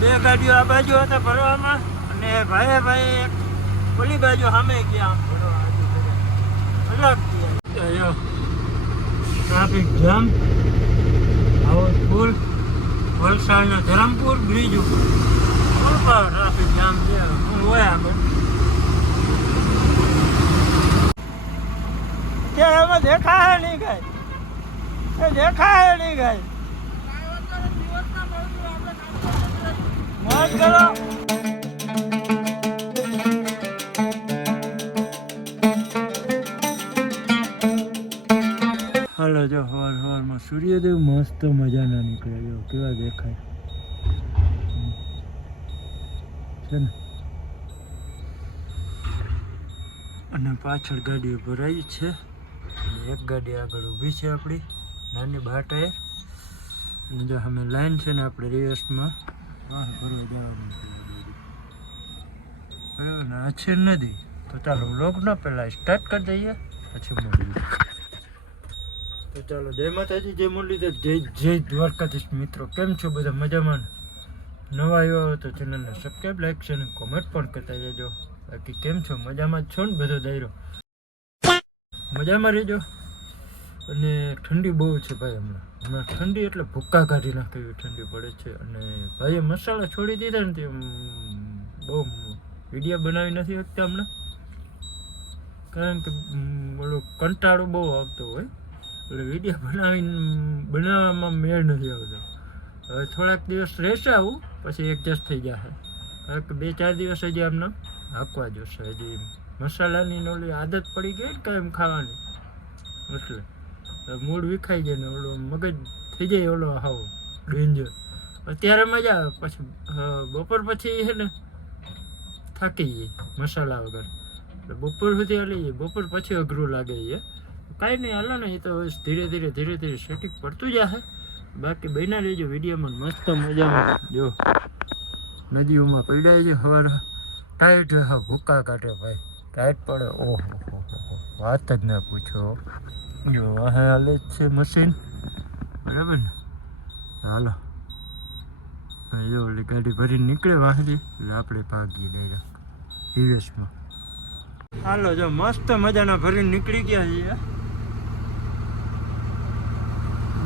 બે ગાડીઓ આ બાજુ હતા ભરવામાં. અને ભાઈએ ભાઈ એક ઓલી બાજુ સામે ગયા આમ ભરવા અલગ ટ્રાફિક જામ. આવો પુલ વલસાડના ધરમપુર બ્રિજ ઉપર. પુલ પર ટ્રાફિક જામ છે. હું હોય આગળ. ત્યારે અમે દેખાય નહીં કાંઈ. દેખાય નહીં કાંઈ. કરો. હાલો, જો સવાર સવારમાં સૂર્યદેવ મસ્ત મજાના નીકળે જો કેવા દેખાય? છે ને? અને પાછળ ગાડીઓ ભરાઈ છે. એક ગાડી આગળ ઊભી છે આપણી, નાની બાટાએ. અને જો અમે લાઈન છે ને, આપણે રિવર્સમાં વાહ ભરવા જવાનું છે. બરાબર ને આ છે નદી તો ચાલો વ્લોગનો પહેલાં સ્ટાર્ટ કરી દઈએ, પછી મળીએ તો ચાલો, જય માતાજી, જય મુરલીધર જય જય દ્વારકાધીશ મિત્રો. કેમ છો બધા? મજામાં? નવા આવ્યા હોય તો ચેનલને સબસ્ક્રાઈબ લાઈક છે અને કોમેન્ટ પણ કરતા જજો બાકી કેમ છો? મજામાં છો ને? બધો દાયરો? મજામાં રહેજો? અને ઠંડી બહુ છે ભાઈ હમણાં. હમણાં ઠંડી એટલે ભૂક્કા કાઢી નાખે એવી ઠંડી પડે છે. અને ભાઈએ મસાલા છોડી દીધા ને તે બહુ વીડિયો બનાવી નથી શકતા હમણાં. કારણ કે ઓલો કંટાળો બહુ આવતો હોય. એટલે વીડિયો બનાવી બનાવવામાં મેળ નથી આવતો. હવે થોડાક દિવસ રહેશે આવું, પછી એડજસ્ટ થઈ જશે. કારણ કે બે ચાર દિવસ હજી આમને હાંકવા જોશે. હજી મસાલાની ને ઓલી આદત પડી ગઈ ને કાંઈ ખાવાની. એટલે મૂડ વિખાઈ જાય ને ઓલો મગજ થઈ જાય ઓલો હાવ ડેન્જર અત્યારે મજા આવે, પછી બપોર પછી છે ને થાકી જાય મસાલા વગર. એટલે બપોર સુધી હલી જઈએ, બપોર પછી અઘરું લાગે છે. કાંઈ નહીં, હાલો ને, એ તો ધીરે ધીરે ધીરે ધીરે સેટિંગ પડતું જશે બાકી બન્યા રહેજો, વિડીયોમાં મસ્ત મજામાં. જો, નદીઓમાં પડ્યા છે સવાર ટાઈટ ભૂકા કાઢે ભાઈ. ટાઈટ પડે. ઓહો. વાત જ ના પૂછો. જો હાલે છે મશીન બરાબર ને હાલો જો ઓલી ગાડી ભરીને નીકળે વાહરી એટલે આપણે ભાગીએ ડાયરેક્ટ યુએસમાં હાલો જો મસ્ત મજાના ભરીને નીકળી ગયા છીએ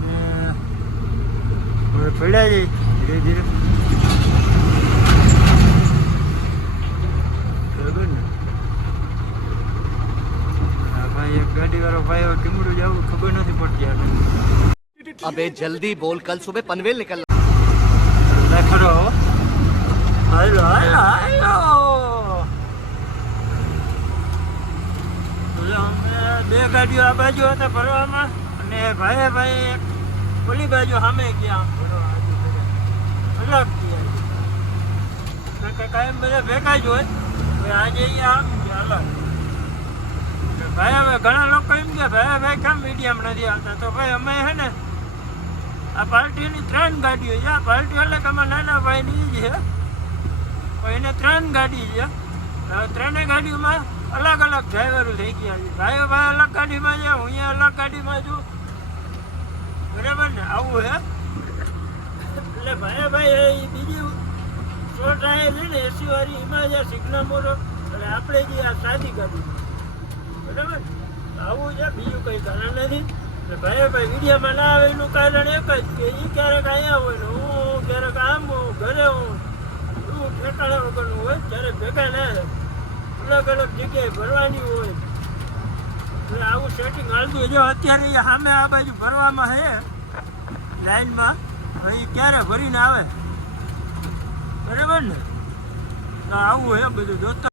ને હવે પડ્યા જઈએ ધીરે ધીરે બરાબર ને ગાડી વાળો ભાઈ હવે કેમડું જવું ખબર નથી પડતી અબે જલ્દી બોલ કલ સુબહ પનવેલ નીકળ લખડો હલો હલો હલો. બે ગાડીઓ આ બાજુ હતા ભરવામાં અને ભાઈ ભાઈ ઓલી બાજુ સામે ગયા અલગ ગયા કાયમ બધા ભેગા જ હોય આજે અહીંયા આમ ગયા અલગ. ભાઈ, હવે ઘણા લોકો એમ કે, ભાઈ ભાઈ, કેમ મીડિયમ નથી આવતા? તો ભાઈ, અમે હે ને, આ પાર્ટીની ત્રણ ગાડીઓ છે. આ પાર્ટી એટલે કે અમારા નાના ભાઈની જ છે. એને ત્રણ ગાડી છે. ત્રણેય ગાડીઓમાં અલગ અલગ ડ્રાઈવરો થઈ ગયા છે. ભાઈઓ ભાઈ અલગ ગાડીમાં છે, હું અહીંયા અલગ ગાડીમાં છું. બરાબર ને? આવું છે. એટલે ભાઈ ભાઈ, એ બીજી સો ટાયર છે ને, એસી વાળી, એમાં છે સિગ્નલ મોરો એટલે આપણે જે આ સાદી ગાડી એટલે ભાઈ ભાઈ વિડીયોમાં હોય ને અત્યારે સામે આ બાજુ ભરવામાં છે લાઈનમાં, હવે ક્યારે ભરીને આવે? બરાબર ને? આવું હે બધું. જોતા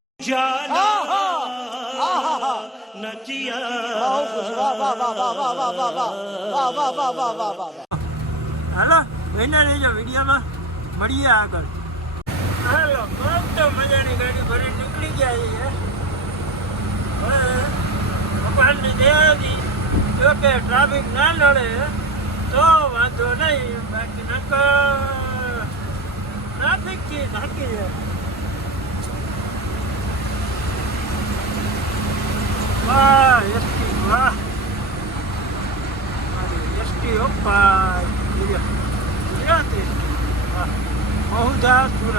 હાલો બહેના રહેજો વિડીયોમાં મળીએ આગળ હાલો મસ્ત મજાની ગાડી ભરી નીકળી ગયા છે ભગવાનની દયાથી જો કે ટ્રાફિક ના નડે તો વાંધો નહીં બાકી નકર ટ્રાફિકથી નાખી વાહ એસટી વાહ એસટી ઓપ્પા ગુજરાતી વાહ સુધા સુરત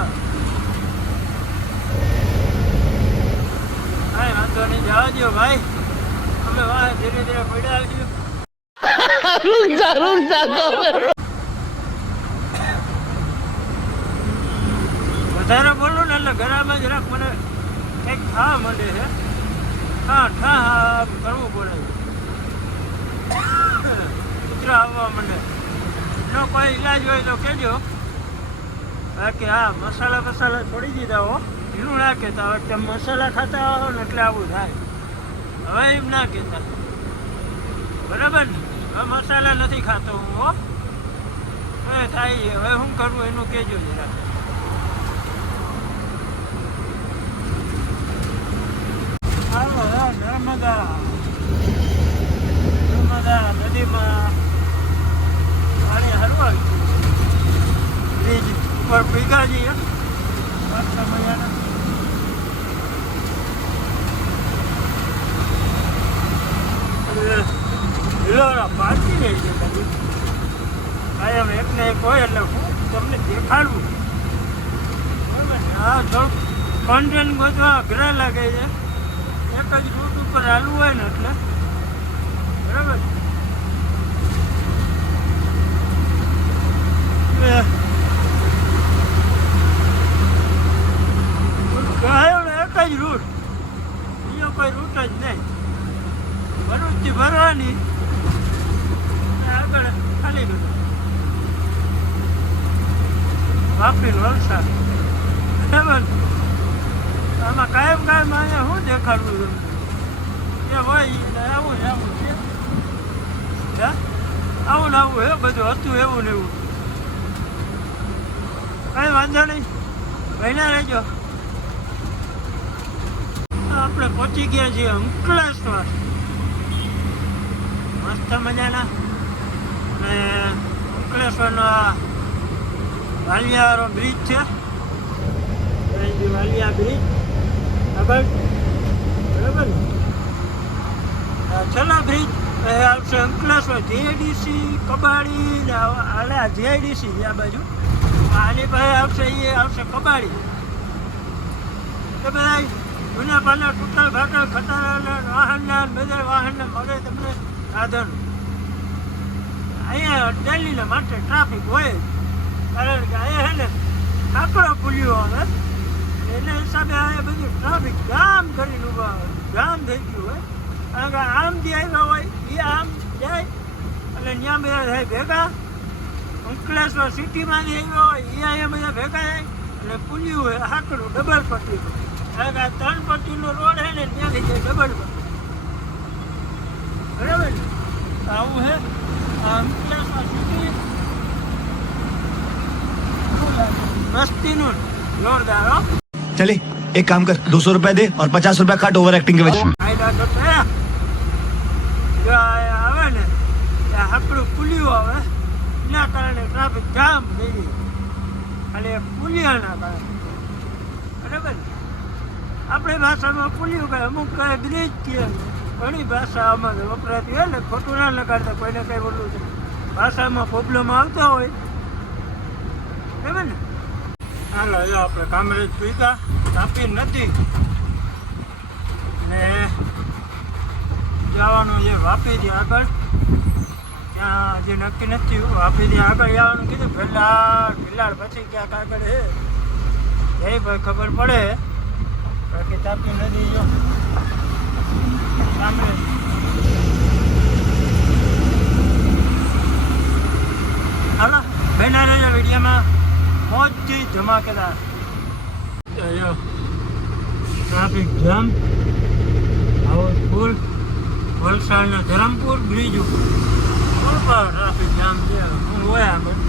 કાંઈ વાંધો નહીં જવા દો ભાઈ અમે વાહ ધીરે ધીરે પડ્યા આવજો વધારે બોલું ને એટલે ઘરમાં જરાક મને કંઈક થવા માંડે છે. ઠા હા કરવું પડે. કૂતરા આવવા માંડે. એનો કોઈ ઈલાજ હોય તો કહેજો. બાકી હા, મસાલા મસાલા છોડી દીધા હો. ઢીલું ના કહેતા હવે તમે મસાલા ખાતા હો ને એટલે આવું થાય. હવે એમ ના કહેતા. બરાબર ને? હવે મસાલા નથી ખાતો હું, હો. હવે થાય હવે શું કરવું એનું કહેજો જરા હાલો હા નર્મદા. નર્મદા નદીમાં પાણી હરવા બ્રિજ ઉપર ભીગા જઈએ. મજાના હિલોરા પાછી રહી છે બધું કાયમ એક ને એક હોય એટલે હું તમને દેખાડવું બરાબર? આ થોડુંક કન્ટેન્ટ ગોતવા અઘરા લાગે છે. એક જ રૂટ ઉપર હાલવું હોય ને એટલે. બરાબર એ ગયો ને એક જ રૂટ બીજો કોઈ રૂટ જ નહીં ભરૂચથી ભરવાની ને આગળ ખાલી રૂટ વાપી વલસાડ બરાબર આમાં કાયમ કાયમ અહીંયા શું દેખાડવું તમને એ હોય ઈ ને આવું ને આવું છે હે હે, બધું હતું એવું ને એવું. કઈ વાંધો નહીં. વહેલા રહેજો. આપણે પહોંચી ગયા છીએ અંકલેશ્વર. મસ્ત મજાના. અને અંકલેશ્વરનો આ વાલિયાવાળો બ્રિજ છે. વાલિયા બ્રિજ આગળ બરાબર ને? છેલ્લા બ્રિજ આવશે અંકલેશ્વર જેડીસી કબાડી ને આલે આ જેડીસી આ બાજુ. આની પાસે આવશે એ આવશે કબાડી. તો બધા જૂના પાના ટૂટલ ભાટલ ખટારા વાહનના બધા વાહનને મળે તમને સાધન. અહીંયા ડેલીના માટે ટ્રાફિક હોય. કારણ કે અહીંયા છે ને કાકડો ખુલ્યો આવે. એના હિસાબે અહીંયા બધું ટ્રાફિક જામ કરીને ઊભા આવે જામ થઈ ગયું હોય. કારણ કે આમ જે આવ્યા હોય એ આમ જાય એટલે ત્યાં બધા થાય ભેગા અંકલેશ્વર સિટીમાંથી આવ્યા હોય એ અહીંયા બધા ભેગા થાય અને પુલ્યું હોય આકડું ડબલ પટ્ટી કારણ કે આ ત્રણ પટ્ટીનો રોડ છે ને ત્યાંથી જાય ડબલ પટ્ટી બરાબર ને આવું છે આ અંકલેશ્વર સિટી મસ્તીનું જોરદાર હો चले एक काम कर दो सौ रुपया दे और पचास रुपया काट ओवर एक्टिंग के वजह તો થયા જો આવે ને ત્યાં આપણું પુલિયું આવે. એના કારણે ટ્રાફિક જામ થઈ ગઈ અને પુલિયાના કારણે. બરાબર? આપણી ભાષામાં પુલિયું કહે, અમુક કહે, બ્રિજ કહે. ઘણી ભાષા આમાં વપરાતી હોય ને, ખોટું ના લગાડતા, કોઈને કંઈ બોલવું છે. ભાષામાં પ્રોબ્લેમ આવતો હોય. બરાબર ને? હાલો જો આપણે કામરેજ પીતા તાપી નથી. ને જવાનું છે વાપીથી આગળ, ત્યાં જે નક્કી નથી વાપીથી આગળ જવાનું કીધું પહેલાં કિલ્લાડ પછી ક્યાંક આગળ છે એ ભાઈ ખબર પડે. બાકી તાપી નદી જો. સામે હાલો બહેના રહેજો વિડીયોમાં. મોજથી ધમાકેદાર. Traffic jam. આવો પુલ વલસાડના ધરમપુર બ્રિજ ઉપર. ટ્રાફિક જામ છે હું હોય આગળ?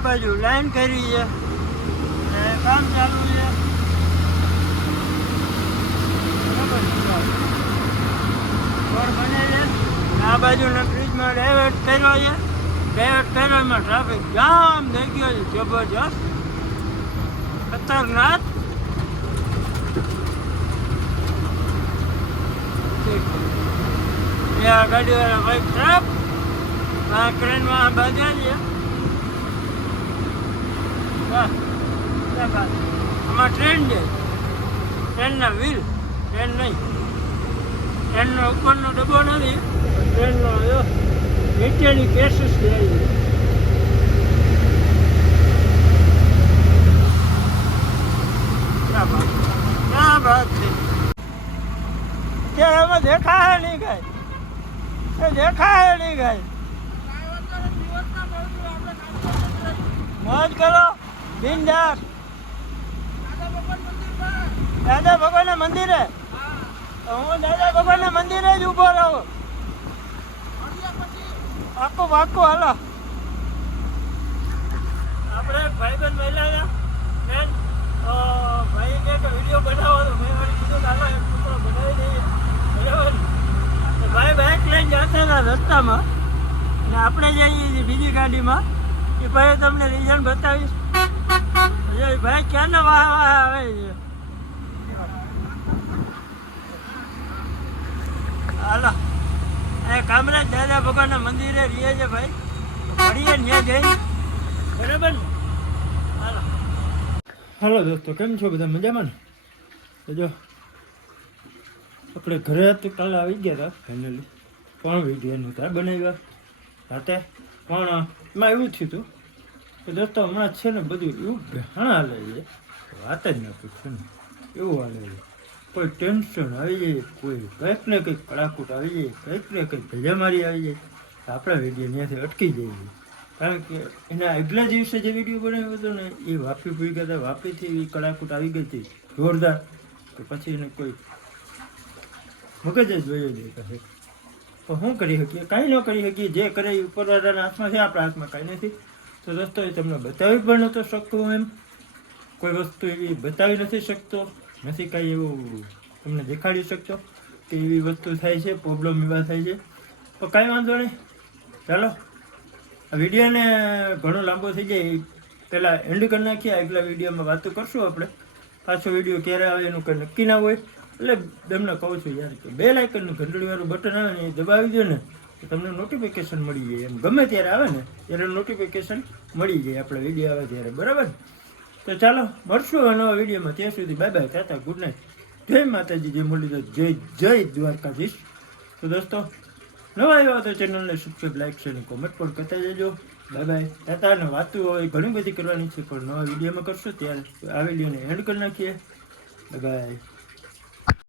આ બાજુ લાઈન કરી છે. કામ ચાલુ છે. રોડ બને છે. આ બાજુના બ્રિજમાં ડાયવર્ટ કર્યો છે. ડાયવર્ટ કર્યોમાં ટ્રાફિક જામ થઈ ગયો છે, જબરજસ્ત. ખતરનાક. ગાડીવાળા ભાઈ ટ્રાફ આ ક્રેનમાં બાંધ્યા છે. આમાં ટ્રેન છે. ટ્રેનના વ્હીલ ટ્રેન નહીં. ટ્રેનનો ઉપરનો ડબ્બો નથી. ટ્રેનનો નીચેની કેસીસ જાય ક્યાં બાત ક્યાં બાત છે અત્યારે એમાં દેખાય નહીં કાંઈ એ દેખાય નહીં કાંઈ મોજ કરો બિંદાસ દાદા ભગવાનના મંદિરે તો હું દાદા ભગવાનના મંદિરે જ ઊભો રહું પાક્કું હાલો. આપણે ભાઈબંધ મહિલાના બેન ભાઈ કે વીડિયો બનાવવાનો મેં વળી કીધું હાલો એક ટુકડો બનાવી દઈએ. બરાબર? ભાઈ બાઇક લઈને જતા હતા રસ્તામાં. ને આપણે જઈએ બીજી ગાડીમાં. એ ભાઈ તમને રીઝન બતાવીશ. ભાઈ ક્યાંના વાહ વાહ આવે છે? હાલો. એ કામરાજ દાદા ભગવાનના મંદિરે રહીએ છે ભાઈ. મળીએ ત્યાં જઈને. બરાબર ને? હાલો. હાલો દોસ્તો, કેમ છો? બધા મજામાં ને? જો, આપણે ઘરે તો કાલે આવી ગયા હતા ફાઇનલી પણ વીડિયો નહોતા બનાવ્યા? રાતે? પણ એમાં એવું થયું હતું કે દોસ્તો, હમણાં છે ને બધું એવું ઘણા હાલે છે. વાત જ ન પૂછો ને. એવું હાલે છે. કોઈ ટેન્શન આવી જાય કોઈ કંઈક ને કંઈક કડાકૂટ આવી જાય કંઈક ને કંઈક ભેજામારી આવી જાય તો આપણા વીડિયો ત્યાંથી અટકી જાય કારણ કે એના આગલા દિવસે જે વીડિયો બનાવ્યો હતો ને, એ વાપી પૂરી ગયા હતા, વાપીથી એ કડાકૂટ આવી ગઈ હતી, જોરદાર. તો પછી એને કોઈ મગજ જ જોયો જાય કહે. તો શું કરી શકીએ? કાંઈ ન કરી શકીએ. જે કરે એ ઉપરવાળાના હાથમાં છે, આપણા હાથમાં કાંઈ નથી. તો દોસ્તો, એ તમને બતાવી પણ નહોતો શકતો એમ. કોઈ વસ્તુ એવી બતાવી નથી શકતો. નથી કાંઈ એવું તમને દેખાડી શકતો કે એવી વસ્તુ થાય છે પ્રોબ્લેમ એવા થાય છે. તો કાંઈ વાંધો નહીં. ચાલો. આ વિડીયોને ઘણો લાંબો થઈ જાય. પહેલાં એન્ડ કરી નાખીએ. આગલા વિડીયોમાં વાતો કરશું આપણે. પાછો વીડિયો ક્યારે આવે એનું કંઈ નક્કી ના હોય. એટલે તમને કહું છું યાર કે બે લાઇકનનું ઘંટડીવાળું બટન આવે ને એ દબાવી દો ને તમને નોટિફિકેશન મળી જાય. એમ ગમે ત્યારે આવે ને, ત્યારે નોટિફિકેશન મળી જાય. આપણે વીડિયો આવે ત્યારે. બરાબર? તો ચાલો, મળશું નવા વિડીયોમાં. ત્યાં સુધી bye bye tata good night જય માતાજી, જય મુરલીધર, જય જય દ્વારકાધીશ. તો દોસ્તો, નવા આવ્યા તો ચેનલને સબસ્ક્રાઈબ લાઈક શેર અને કોમેન્ટ પણ કરતા જજો. બાય બાય તાતા અને વાતું હવે ઘણી બધી કરવાની છે, પણ નવા વિડીયોમાં કરશું. ત્યારે આ વિડીયોને એન્ડ કરી નાખીએ. Bye bye